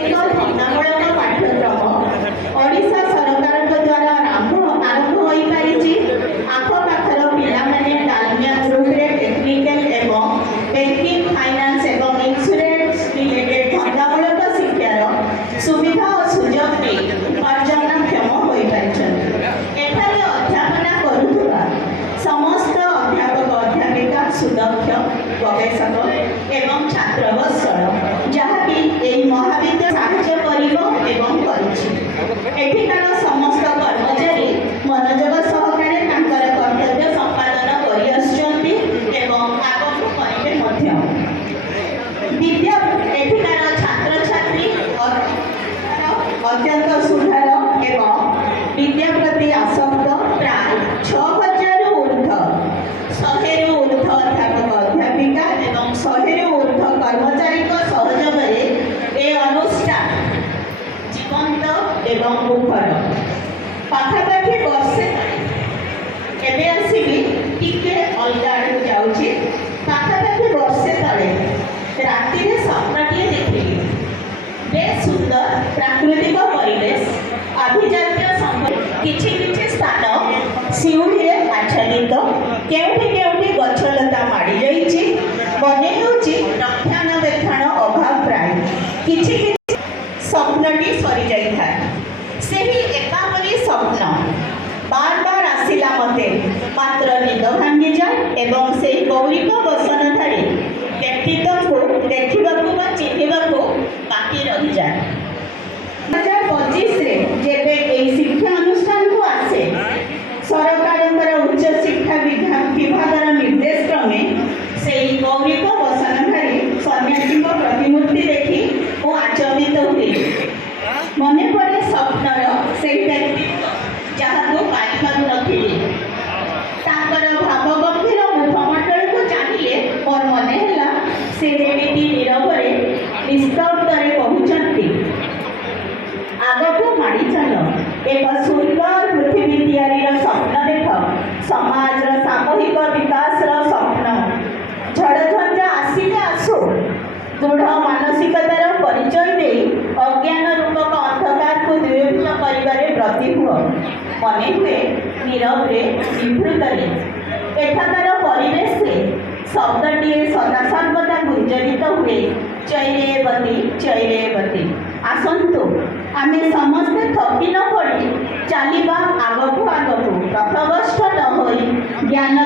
एक धन्दामूलक पाठ्यक्रम ओडिशा सरकार द्वारा आरंभ हो पारिछि। आखपाखर पिलामाने डालमिया ग्रुप रे टेक्निकल एवं बैंकिंग फाइनेंस एवं इंश्योरेंस रिलेटेड धन्दामूलक शिक्षार सुविधा और सुजोग नै अर्जनक्षम हो पारिछन्ति। एठारे अध्यापना करुवा समस्त अध्यापक अध्यापिका सुदक्ष गवेषक एवं छात्रवत्सल जहाँकि यही महाविद्यालय साहाय्य करिबो एवं करिछि। एठिकार समस्त कर्मचारी मनोयोग सहकारे तांकर कर्तव्य संपादन करि आछन्ति एवं आगକୁ करिबे ମଧ୍ୟ। विद्या एठिकार छात्र छात्री अत्यंत सुधार एवं विद्या प्रति आसक्त प्राय 6000 ऊर्ध्व 100 ऊर्ध्व अध्यापक अध्यापिका एवं 100 ऊर्ध्व कर्मचारी सहयोग ए अनुष्ठान जीवंत एवं मुखर पाखापाखि वर्षे एबे आसीबी टिके अलगा आड़े जाउछि। पाखापाखि वर्षे तले राति रे सपनाटिए देखिली बेस सुंदर प्राकृतिक परिवेश अभिजात्य किछि किछि स्थान सिउड़ी आच्छादित केउठी केउठी गछलता माड़ी जाइछि मने हेउछि रक्षणाबेक्षण अभाव प्राय किछि किछि स्वप्नटी सरी जाई थाए। सेही एकापरी स्वप्न बार बार आसिला मते मात्र निद भांगी जाए एवं से गौरीक बसन ठारे व्यक्तित्व को देखिबाकू बा चिन्हिबाकू बाकी रही जाए। 2025 रे जेबे एई शिक्षा अनुष्ठान को आसे सरकार उच्च शिक्षा विभाग निर्देश क्रमे से गौरीक बसनधारी सन्यासी प्रतिमूर्ति देखी मु आचरित हुए। मने पड़े स्वप्नर से व्यक्तित्व जहाँ पाई नथिली ताकर भाव गंभीर मुखमंडल को चाहिए मोर मने हैला से एमिति नीरवरे निस्तब्धरे कहउछन्ति आगको माड़ी चल एक सुंदर पृथ्वी तैयारीर स्वप्न देख समाज सामूहिक विकास स्वप्न झड़झंझा आसिले आसो दृढ़ मानसिकतार परिचय दे अज्ञान रूपक अंधकार को दूरीभूत करिबारे ब्रती हुआ मने हुए नीरव रे विभृतरे एठाकार परिवेश रे शब्दटीए सदा सर्वदा गुंजरित हुए चैरेवती आसंतु आमे समस्ते थकी न पड़ी चलिबा आगकू पथभ्रष्ट न होई ज्ञान